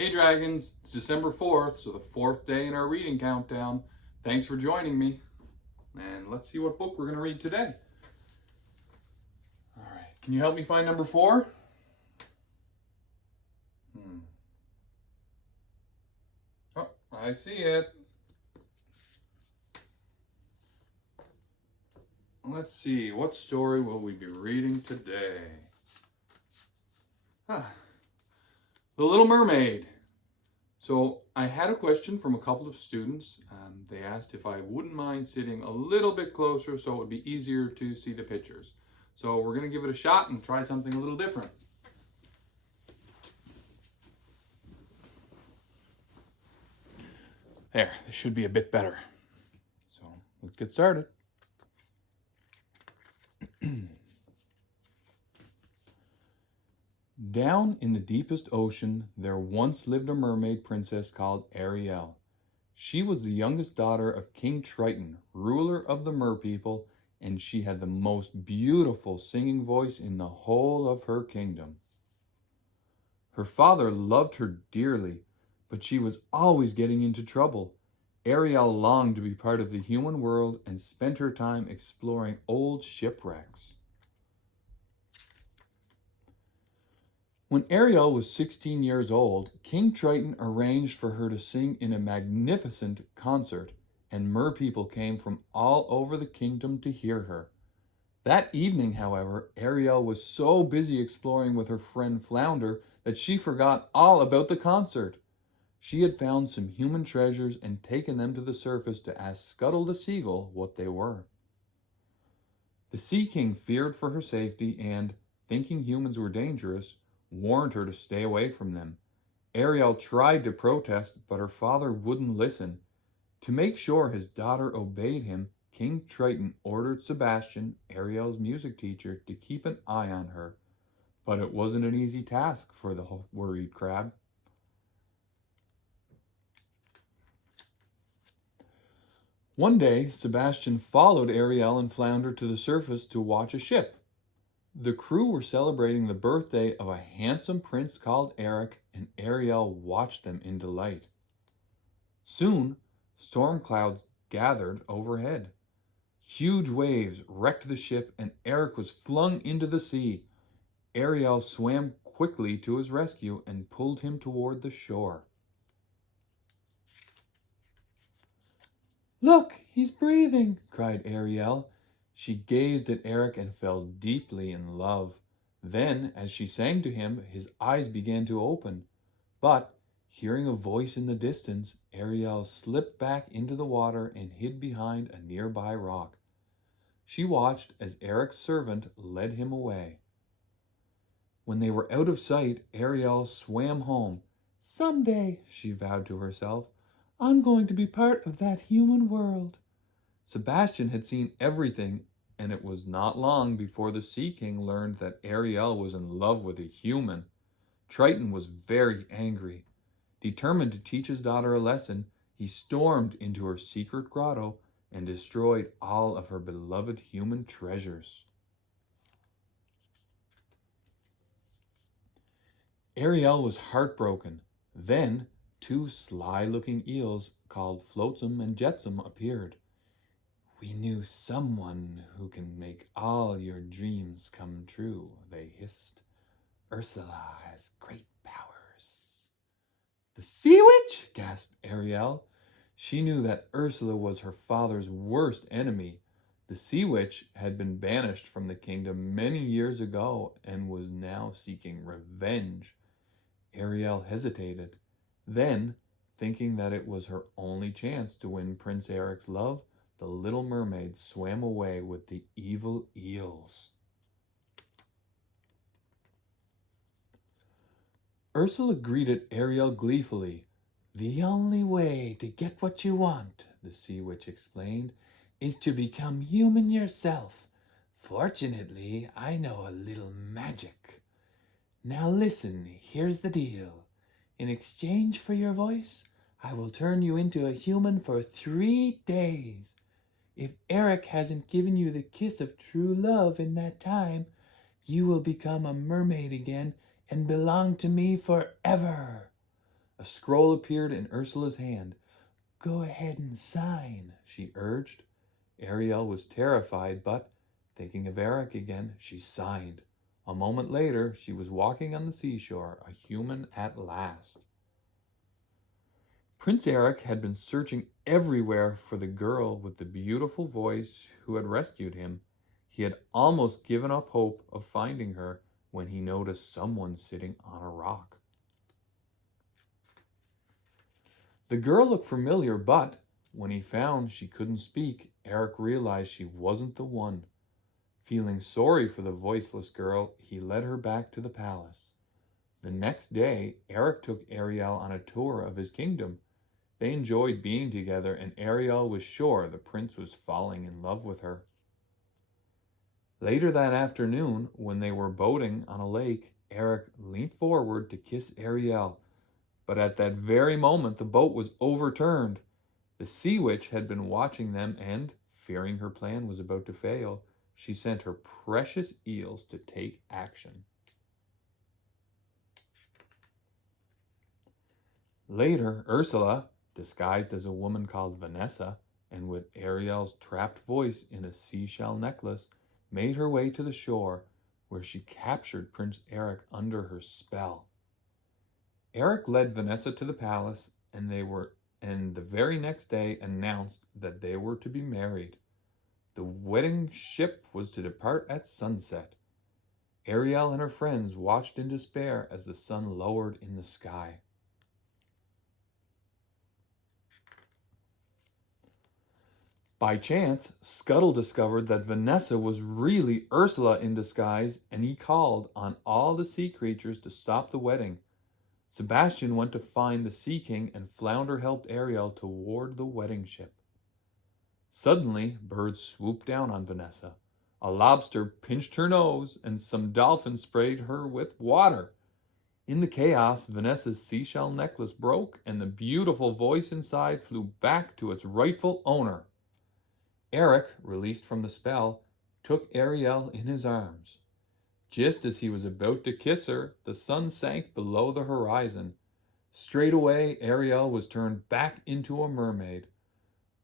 Hey Dragons, it's December 4th, so the fourth day in our reading countdown. Thanks for joining me. And let's see what book we're going to read today. All right, can you help me find number 4? Oh, I see it. Let's see, what story will we be reading today? The Little Mermaid. So I had a question from a couple of students. They asked if I wouldn't mind sitting a little bit closer so it would be easier to see the pictures. So we're going to give it a shot and try something a little different. There, this should be a bit better. So let's get started. Down in the deepest ocean, there once lived a mermaid princess called Ariel. She was the youngest daughter of King Triton, ruler of the Mer people, and she had the most beautiful singing voice in the whole of her kingdom. Her father loved her dearly, but she was always getting into trouble. Ariel longed to be part of the human world and spent her time exploring old shipwrecks. When Ariel was 16 years old, King Triton arranged for her to sing in a magnificent concert, and Mer people came from all over the kingdom to hear her. That evening, however, Ariel was so busy exploring with her friend Flounder that she forgot all about the concert. She had found some human treasures and taken them to the surface to ask Scuttle the Seagull what they were. The Sea King feared for her safety and, thinking humans were dangerous, warned her to stay away from them. Ariel tried to protest, but her father wouldn't listen. To make sure his daughter obeyed him, King Triton ordered Sebastian, Ariel's music teacher, to keep an eye on her. But it wasn't an easy task for the worried crab. One day, Sebastian followed Ariel and Flounder to the surface to watch a ship. The crew were celebrating the birthday of a handsome prince called Eric, and Ariel watched them in delight. Soon, storm clouds gathered overhead. Huge waves wrecked the ship, and Eric was flung into the sea. Ariel swam quickly to his rescue and pulled him toward the shore. "Look, he's breathing!" cried Ariel. She gazed at Eric and fell deeply in love. Then, as she sang to him, his eyes began to open. But, hearing a voice in the distance, Ariel slipped back into the water and hid behind a nearby rock. She watched as Eric's servant led him away. When they were out of sight, Ariel swam home. "Someday," she vowed to herself, "I'm going to be part of that human world." Sebastian had seen everything, and it was not long before the Sea King learned that Ariel was in love with a human. Triton was very angry. Determined to teach his daughter a lesson, he stormed into her secret grotto and destroyed all of her beloved human treasures. Ariel was heartbroken. Then, two sly-looking eels called Flotsam and Jetsam appeared. "We knew someone who can make all your dreams come true," they hissed. "Ursula has great powers." "The Sea Witch?" gasped Ariel. She knew that Ursula was her father's worst enemy. The Sea Witch had been banished from the kingdom many years ago and was now seeking revenge. Ariel hesitated. Then, thinking that it was her only chance to win Prince Eric's love, the little mermaid swam away with the evil eels. Ursula greeted Ariel gleefully. "The only way to get what you want," the Sea Witch explained, "is to become human yourself. Fortunately, I know a little magic. Now listen, here's the deal. In exchange for your voice, I will turn you into a human for 3 days. If Eric hasn't given you the kiss of true love in that time, you will become a mermaid again and belong to me forever." A scroll appeared in Ursula's hand. "Go ahead and sign," she urged. Ariel was terrified, but, thinking of Eric again, she signed. A moment later, she was walking on the seashore, a human at last. Prince Eric had been searching everywhere for the girl with the beautiful voice who had rescued him. He had almost given up hope of finding her when he noticed someone sitting on a rock. The girl looked familiar, but when he found she couldn't speak, Eric realized she wasn't the one. Feeling sorry for the voiceless girl, he led her back to the palace. The next day, Eric took Ariel on a tour of his kingdom. They enjoyed being together, and Ariel was sure the prince was falling in love with her. Later that afternoon, when they were boating on a lake, Eric leaned forward to kiss Ariel. But at that very moment, the boat was overturned. The sea witch had been watching them, and, fearing her plan was about to fail, she sent her precious eels to take action. Later, Ursula, disguised as a woman called Vanessa, and with Ariel's trapped voice in a seashell necklace, made her way to the shore, where she captured Prince Eric under her spell. Eric led Vanessa to the palace, and the very next day announced that they were to be married. The wedding ship was to depart at sunset. Ariel and her friends watched in despair as the sun lowered in the sky. By chance, Scuttle discovered that Vanessa was really Ursula in disguise, and he called on all the sea creatures to stop the wedding. Sebastian went to find the Sea King, and Flounder helped Ariel toward the wedding ship. Suddenly, birds swooped down on Vanessa. A lobster pinched her nose, and some dolphins sprayed her with water. In the chaos, Vanessa's seashell necklace broke, and the beautiful voice inside flew back to its rightful owner. Eric, released from the spell, took Ariel in his arms. Just as he was about to kiss her, the sun sank below the horizon. Straight away, Ariel was turned back into a mermaid.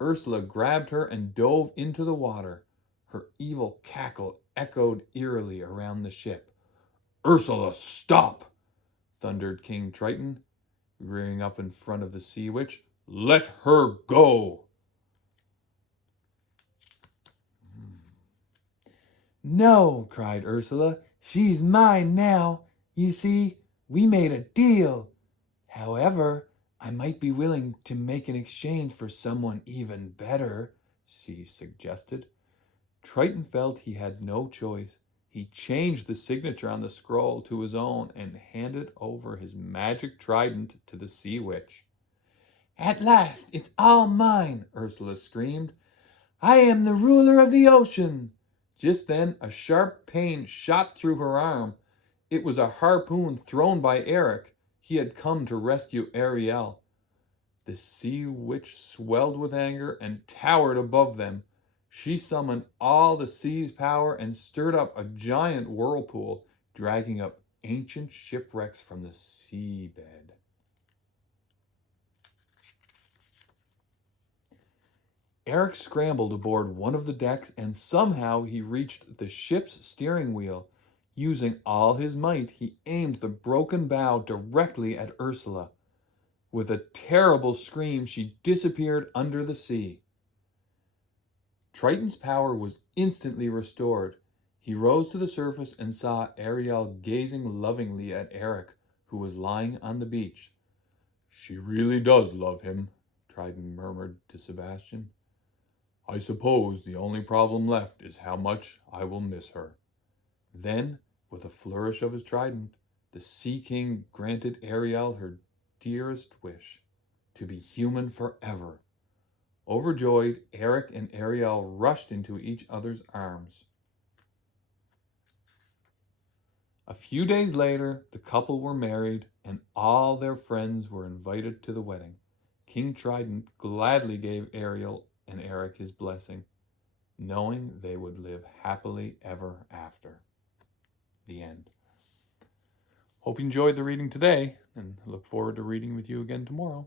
Ursula grabbed her and dove into the water. Her evil cackle echoed eerily around the ship. "Ursula, stop!" thundered King Triton, rearing up in front of the sea witch. "Let her go!" "No," cried Ursula. "She's mine now. You see, we made a deal. However, I might be willing to make an exchange for someone even better," she suggested. Triton felt he had no choice. He changed the signature on the scroll to his own and handed over his magic trident to the sea witch. "At last, it's all mine," Ursula screamed. "I am the ruler of the ocean." Just then, a sharp pain shot through her arm. It was a harpoon thrown by Eric. He had come to rescue Ariel. The sea witch swelled with anger and towered above them. She summoned all the sea's power and stirred up a giant whirlpool, dragging up ancient shipwrecks from the seabed. Eric scrambled aboard one of the decks, and somehow he reached the ship's steering wheel. Using all his might, he aimed the broken bow directly at Ursula. With a terrible scream, she disappeared under the sea. Triton's power was instantly restored. He rose to the surface and saw Ariel gazing lovingly at Eric, who was lying on the beach. "She really does love him," Triton murmured to Sebastian. "I suppose the only problem left is how much I will miss her." Then, with a flourish of his trident, the Sea King granted Ariel her dearest wish, to be human forever. Overjoyed, Eric and Ariel rushed into each other's arms. A few days later, the couple were married, and all their friends were invited to the wedding. King Trident gladly gave Ariel and Eric his blessing, knowing they would live happily ever after. The end. Hope you enjoyed the reading today, and look forward to reading with you again tomorrow.